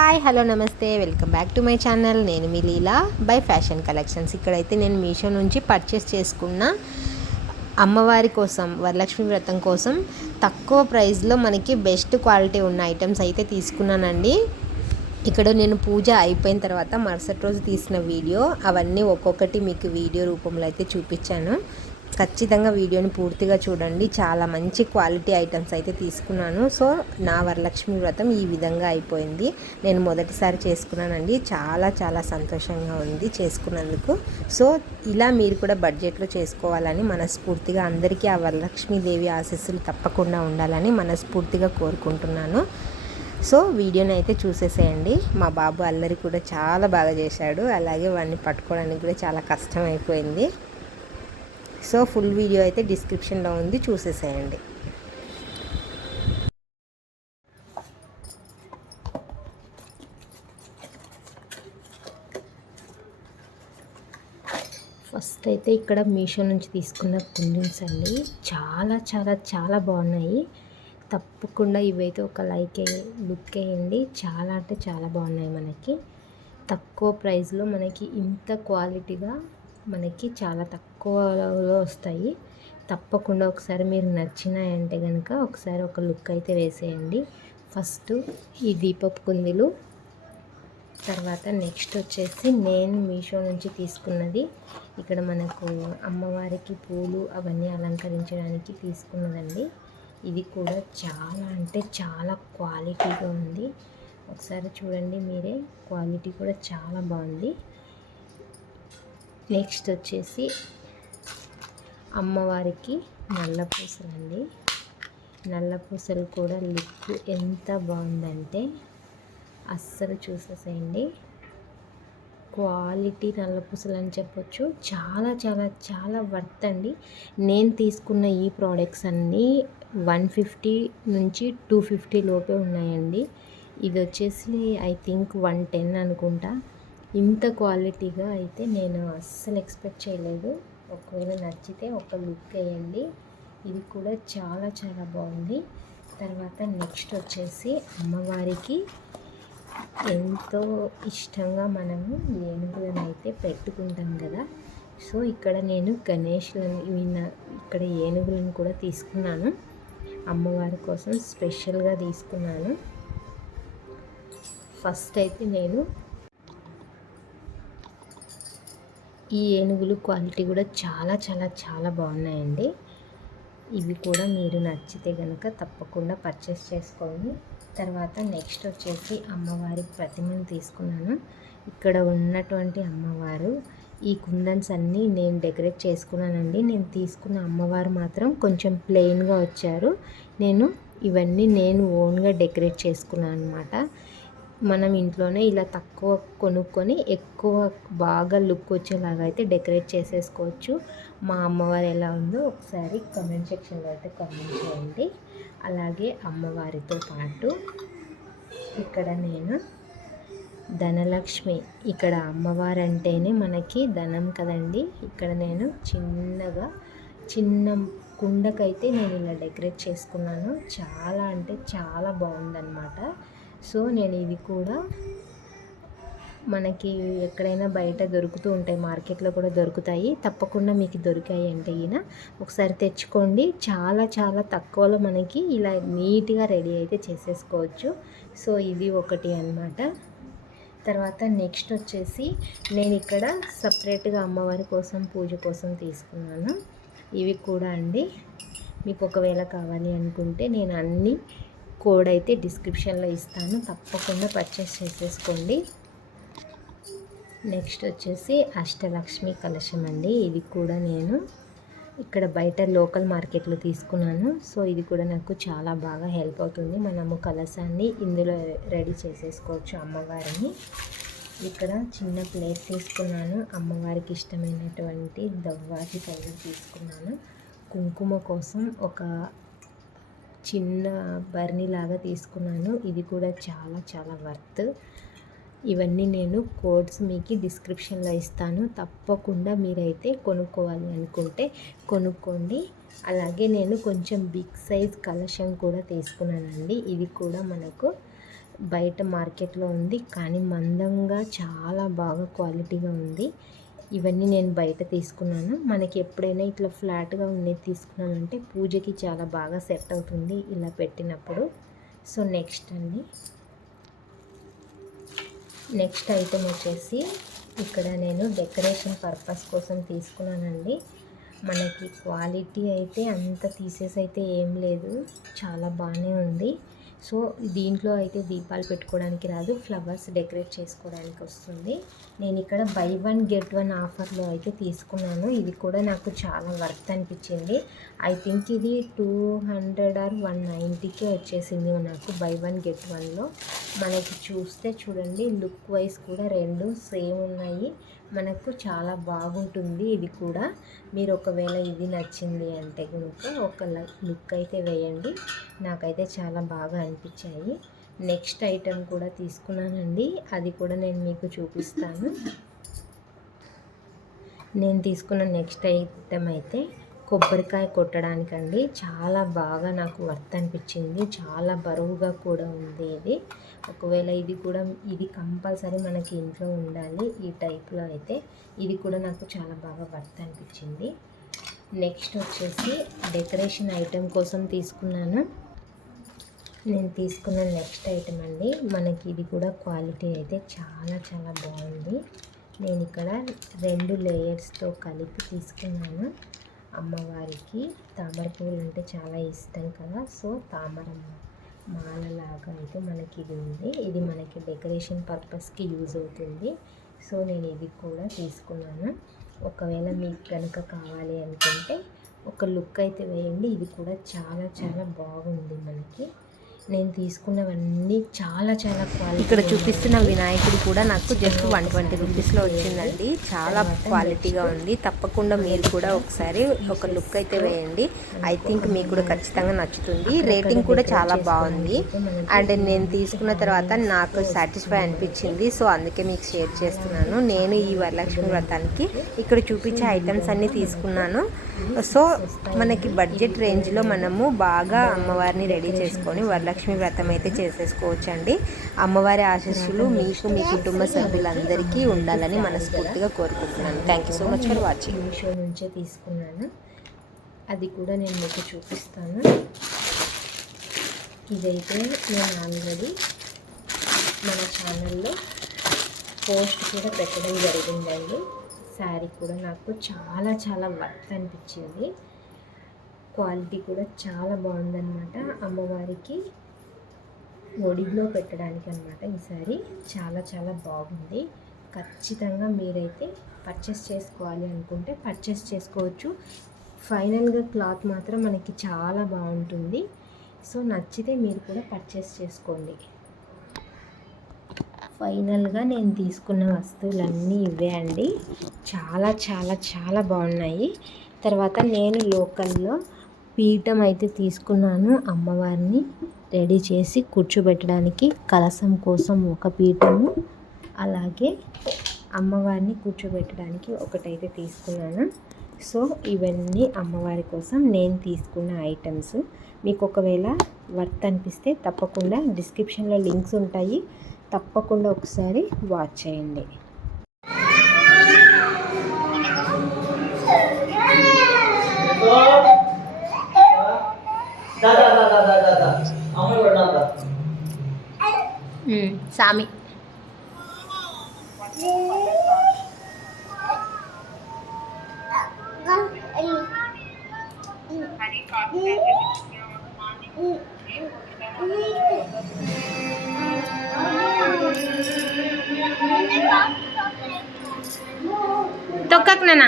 Hi hello నమస్తే welcome back to my channel. నేను మీ లీలా by fashion collections. ఇక్కడైతే నేను మీషో నుంచి పర్చేస్ చేసుకున్న అమ్మవారి కోసం వరలక్ష్మి వ్రతం కోసం తక్కువ ప్రైస్లో మనకి బెస్ట్ క్వాలిటీ ఉన్న ఐటమ్స్ అయితే తీసుకున్నానండి. ఇక్కడ నేను పూజ అయిపోయిన తర్వాత మరుసటి రోజు తీసిన వీడియో అవన్నీ ఒక్కొక్కటి మీకు వీడియో రూపంలో అయితే చూపించాను. ఖచ్చితంగా వీడియోని పూర్తిగా చూడండి. చాలా మంచి క్వాలిటీ ఐటమ్స్ అయితే తీసుకున్నాను. సో నా వరలక్ష్మి వ్రతం ఈ విధంగా అయిపోయింది. నేను మొదటిసారి చేసుకున్నానండి. చాలా చాలా సంతోషంగా ఉంది చేసుకున్నందుకు. సో ఇలా మీరు కూడా బడ్జెట్లో చేసుకోవాలని మనస్ఫూర్తిగా అందరికీ ఆ వరలక్ష్మీదేవి ఆశీస్సులు తప్పకుండా ఉండాలని మనస్ఫూర్తిగా కోరుకుంటున్నాను. సో వీడియోని అయితే చూసేసేయండి. మా బాబు అల్లరి కూడా చాలా బాగా చేశాడు. అలాగే వాడిని పట్టుకోవడానికి కూడా చాలా కష్టం అయిపోయింది. సో ఫుల్ వీడియో అయితే డిస్క్రిప్షన్లో ఉంది, చూసేసేయండి. ఫస్ట్ అయితే ఇక్కడ మీషో నుంచి తీసుకున్న కుందన్స్ అండి. చాలా చాలా చాలా బాగున్నాయి. తప్పకుండా ఇవైతే ఒక లుక్ వేయండి. చాలా అంటే చాలా బాగున్నాయి. మనకి తక్కువ ప్రైస్లో మనకి ఇంత క్వాలిటీగా మనకి చాలా తక్కువలో వస్తాయి. తప్పకుండా ఒకసారి మీరు నచ్చినాయంటే కనుక ఒకసారి ఒక లుక్ అయితే వేసేయండి. ఫస్ట్ ఈ దీపపు కుందులు, తర్వాత నెక్స్ట్ వచ్చేసి నేను మీషో నుంచి తీసుకున్నది. ఇక్కడ మనకు అమ్మవారికి పూలు అవన్నీ అలంకరించడానికి తీసుకున్నదండి. ఇది కూడా చాలా అంటే చాలా క్వాలిటీగా ఉంది. ఒకసారి చూడండి మీరే, క్వాలిటీ కూడా చాలా బాగుంది. నెక్స్ట్ వచ్చేసి అమ్మవారికి నల్ల పూసలండి. నల్ల పూసలు కూడా లుక్ ఎంత బాగుందంటే అస్సలు చూసేసేయండి. క్వాలిటీ నల్ల పూసలు అని చెప్పొచ్చు. చాలా చాలా చాలా వర్త్ అండి. నేను తీసుకున్న ఈ ప్రోడక్ట్స్ అన్నీ 150 నుంచి 250 లోపే ఉన్నాయండి. ఇది వచ్చేసి ఐ థింక్ 110 అనుకుంటా. ఇంత క్వాలిటీగా అయితే నేను అస్సలు ఎక్స్పెక్ట్ చేయలేదు. ఒకవేళ నచ్చితే ఒక లుక్ వేయండి. ఇది కూడా చాలా చాలా బాగుంది. తర్వాత నెక్స్ట్ వచ్చేసి అమ్మవారికి ఎంతో ఇష్టంగా మనము ఏనుగులను అయితే పెట్టుకుంటాం కదా. సో ఇక్కడ నేను ఇక్కడ ఏనుగులను కూడా తీసుకున్నాను. అమ్మవారి కోసం స్పెషల్గా తీసుకున్నాను. ఫస్ట్ అయితే నేను ఈ ఏనుగులు క్వాలిటీ కూడా చాలా చాలా చాలా బాగున్నాయండి. ఇవి కూడా మీరు నచ్చితే కనుక తప్పకుండా పర్చేస్ చేసుకోండి. తర్వాత నెక్స్ట్ వచ్చేసి అమ్మవారి ప్రతిమను తీసుకున్నాను. ఇక్కడ ఉన్నటువంటి అమ్మవారు ఈ కుందన్స్ అన్నీ నేను డెకరేట్ చేసుకున్నానండి. నేను తీసుకున్న అమ్మవారు మాత్రం కొంచెం ప్లెయిన్గా వచ్చారు. ఇవన్నీ నేను ఓన్గా డెకరేట్ చేసుకున్నాను అనమాట. మనం ఇంట్లోనే ఇలా తక్కువ కొనుక్కొని ఎక్కువ బాగా లుక్ వచ్చేలాగా అయితే డెకరేట్ చేసేసుకోవచ్చు. మా అమ్మవారు ఎలా ఉందో ఒకసారి కామెంట్ సెక్షన్లో అయితే కామెంట్ చేయండి. అలాగే అమ్మవారితో పాటు ఇక్కడ నేను ధనలక్ష్మి, ఇక్కడ అమ్మవారు అంటేనే మనకి ధనం కదండి. ఇక్కడ నేను చిన్న కుండకైతే నేను ఇలా డెకరేట్ చేసుకున్నాను. చాలా అంటే చాలా బాగుందన్నమాట. సో నేను ఇవి కూడా మనకి ఎక్కడైనా బయట దొరుకుతూ ఉంటాయి, మార్కెట్లో కూడా దొరుకుతాయి. తప్పకుండా మీకు దొరికాయి అంటే ఒకసారి తెచ్చుకోండి. చాలా చాలా తక్కువలో మనకి ఇలా నీట్గా రెడీ అయితే చేసేసుకోవచ్చు. సో ఇది ఒకటి అన్నమాట. తర్వాత నెక్స్ట్ వచ్చేసి నేను ఇక్కడ సపరేట్గా అమ్మవారి కోసం పూజ కోసం తీసుకున్నాను. ఇవి కూడా అండి మీకు ఒకవేళ కావాలి అనుకుంటే నేను అన్నీ కోడ్ అయితే డిస్క్రిప్షన్లో ఇస్తాను. తప్పకుండా పర్చేస్ చేసేసుకోండి. నెక్స్ట్ వచ్చేసి అష్టలక్ష్మి కలశం అండి. ఇది కూడా నేను ఇక్కడ బయట లోకల్ మార్కెట్లో తీసుకున్నాను. సో ఇది కూడా నాకు చాలా బాగా హెల్ప్ అవుతుంది. మనము కలశాన్ని ఇందులో రెడీ చేసేసుకోవచ్చు అమ్మవారిని. ఇక్కడ చిన్న ప్లేట్ తీసుకున్నాను. అమ్మవారికి ఇష్టమైనటువంటి దవ్వాకి పౌడర్ తీసుకున్నాను. కుంకుమ కోసం ఒక చిన్న బర్నీ లాగా తీసుకున్నాను. ఇది కూడా చాలా చాలా వర్త్. ఇవన్నీ నేను కోడ్స్ మీకు డిస్క్రిప్షన్లో ఇస్తాను. తప్పకుండా మీరైతే కొనుక్కోవాలి అనుకుంటే కొనుక్కోండి. అలాగే నేను కొంచెం బిగ్ సైజ్ కలెక్షన్ కూడా తీసుకున్నానండి. ఇది కూడా మనకు బయట మార్కెట్లో ఉంది, కానీ మందంగా చాలా బాగా క్వాలిటీగా ఉంది. ఇవన్నీ నేను బయట తీసుకున్నాను. మనకి ఎప్పుడైనా ఇట్లా ఫ్లాట్గా ఉండేది తీసుకున్నామంటే పూజకి చాలా బాగా సెట్ అవుతుంది ఇలా పెట్టినప్పుడు. సో నెక్స్ట్ ఐటెం వచ్చేసి ఇక్కడ నేను డెకరేషన్ పర్పస్ కోసం తీసుకున్నానండి. మనకి క్వాలిటీ అయితే అంత తీసేసి అయితే ఏం లేదు, చాలా బాగానే ఉంది. సో దీంట్లో అయితే దీపాలు పెట్టుకోవడానికి రాదు, ఫ్లవర్స్ డెకరేట్ చేసుకోవడానికి వస్తుంది. నేను ఇక్కడ బై 1 గెట్ 1 ఆఫర్లో అయితే తీసుకున్నాను. ఇది కూడా నాకు చాలా వర్త్ అనిపించింది. ఐ థింక్ ఇది 200 or 190కే వచ్చేసింది నాకు బై 1 గెట్ 1లో. మనకి చూస్తే చూడండి, లుక్ వైజ్ కూడా రెండు సేమ్ ఉన్నాయి. మనకు చాలా బాగుంటుంది. ఇది కూడా మీరు ఒకవేళ ఇది నచ్చింది అంటే కనుక ఒక లుక్ అయితే వేయండి. నాకైతే చాలా బాగా అనిపించాయి. నెక్స్ట్ ఐటెం కూడా తీసుకున్నానండి, అది కూడా నేను మీకు చూపిస్తాను. నేను తీసుకున్న నెక్స్ట్ ఐటెం అయితే కొబ్బరికాయ కొట్టడానికండి. చాలా బాగా నాకు వర్త్ అనిపించింది, చాలా బరువుగా కూడా ఉంది ఇది. ఒకవేళ ఇది కంపల్సరీ మనకి ఇంట్లో ఉండాలి ఈ టైప్లో అయితే. ఇది కూడా నాకు చాలా బాగా వర్త్ అనిపించింది. నెక్స్ట్ వచ్చేసి డెకరేషన్ ఐటెం కోసం తీసుకున్నాను. నేను తీసుకున్న నెక్స్ట్ ఐటెం అండి, మనకి ఇది కూడా క్వాలిటీ అయితే చాలా చాలా బాగుంది. నేను ఇక్కడ 2 లేయర్స్తో కలిపి తీసుకున్నాను. అమ్మవారికి తామర పువ్వులు అంటే చాలా ఇష్టం కదా, సో తామర మాలలాగా అయితే మనకి ఇది ఉంది. ఇది మనకి డెకరేషన్ పర్పస్కి యూజ్ అవుతుంది. సో నేను ఇది కూడా తీసుకున్నాను. ఒకవేళ మీకు కనుక కావాలి అనుకుంటే ఒక లుక్ అయితే వేయండి. ఇది కూడా చాలా చాలా బాగుంది మనకి. నేను తీసుకున్నవన్నీ చాలా చాలా క్వాలిటీ. ఇక్కడ చూపిస్తున్న వినాయకుడు కూడా నాకు జస్ట్ 120 రూపీస్లో వచ్చిందండి. చాలా క్వాలిటీగా ఉంది. తప్పకుండా మీరు కూడా ఒకసారి ఒక లుక్ అయితే వేయండి. ఐ థింక్ మీకు కూడా ఖచ్చితంగా నచ్చుతుంది. రేటింగ్ కూడా చాలా బాగుంది. అండ్ నేను తీసుకున్న తర్వాత నాకు సాటిస్ఫై అనిపించింది. సో అందుకే మీకు షేర్ చేస్తున్నాను. నేను ఈ వరలక్ష్మి వ్రతానికి ఇక్కడ చూపించే ఐటమ్స్ అన్నీ తీసుకున్నాను. సో మనకి బడ్జెట్ రేంజ్లో మనము బాగా అమ్మవారిని రెడీ చేసుకొని వరలక్ష్మి వ్రతం అయితే చేసేసుకోవచ్చండి. అమ్మవారి ఆశీస్సులు మీకు, మీ కుటుంబ సభ్యులందరికీ ఉండాలని మనస్ఫూర్తిగా కోరుకుంటున్నాను. Thank you so much for watching. Meesho నుంచే తీసుకున్నాను, అది కూడా నేను మీకు చూపిస్తాను. ఇదైతే నేను ఆల్రెడీ మన ఛానల్లో పోస్ట్ కూడా పెట్టడం జరిగిందండి. శారీ కూడా నాకు చాలా చాలా వర్త్ అనిపించింది. క్వాలిటీ కూడా చాలా బాగుందన్నమాట. అమ్మవారికి ఒడిలో పెట్టడానికి అన్నమాట ఈ శారీ. చాలా చాలా బాగుంది. ఖచ్చితంగా మీరైతే పర్చేస్ చేసుకోవాలి అనుకుంటే పర్చేస్ చేసుకోవచ్చు. ఫైనల్గా క్లాత్ మాత్రం మనకి చాలా బాగుంటుంది. సో నచ్చితే మీరు కూడా పర్చేస్ చేసుకోండి. ఫైనల్గా నేను తీసుకున్న వస్తువులన్నీ ఇవే అండి. చాలా చాలా చాలా బాగున్నాయి. తర్వాత నేను లోకల్లో పీఠం అయితే తీసుకున్నాను. అమ్మవారిని రెడీ చేసి కూర్చోబెట్టడానికి కలశం కోసం ఒక పీఠము, అలాగే అమ్మవారిని కూర్చోబెట్టడానికి ఒకటైతే తీసుకున్నాను. సో ఇవన్నీ అమ్మవారి కోసం నేను తీసుకున్న ఐటమ్స్. మీకు ఒకవేళ వర్త్ అనిపిస్తే తప్పకుండా డిస్క్రిప్షన్లో లింక్స్ ఉంటాయి, తప్పకుండా ఒకసారి వాచ్ చేయండి. సామి తొక్కకు నాన్న.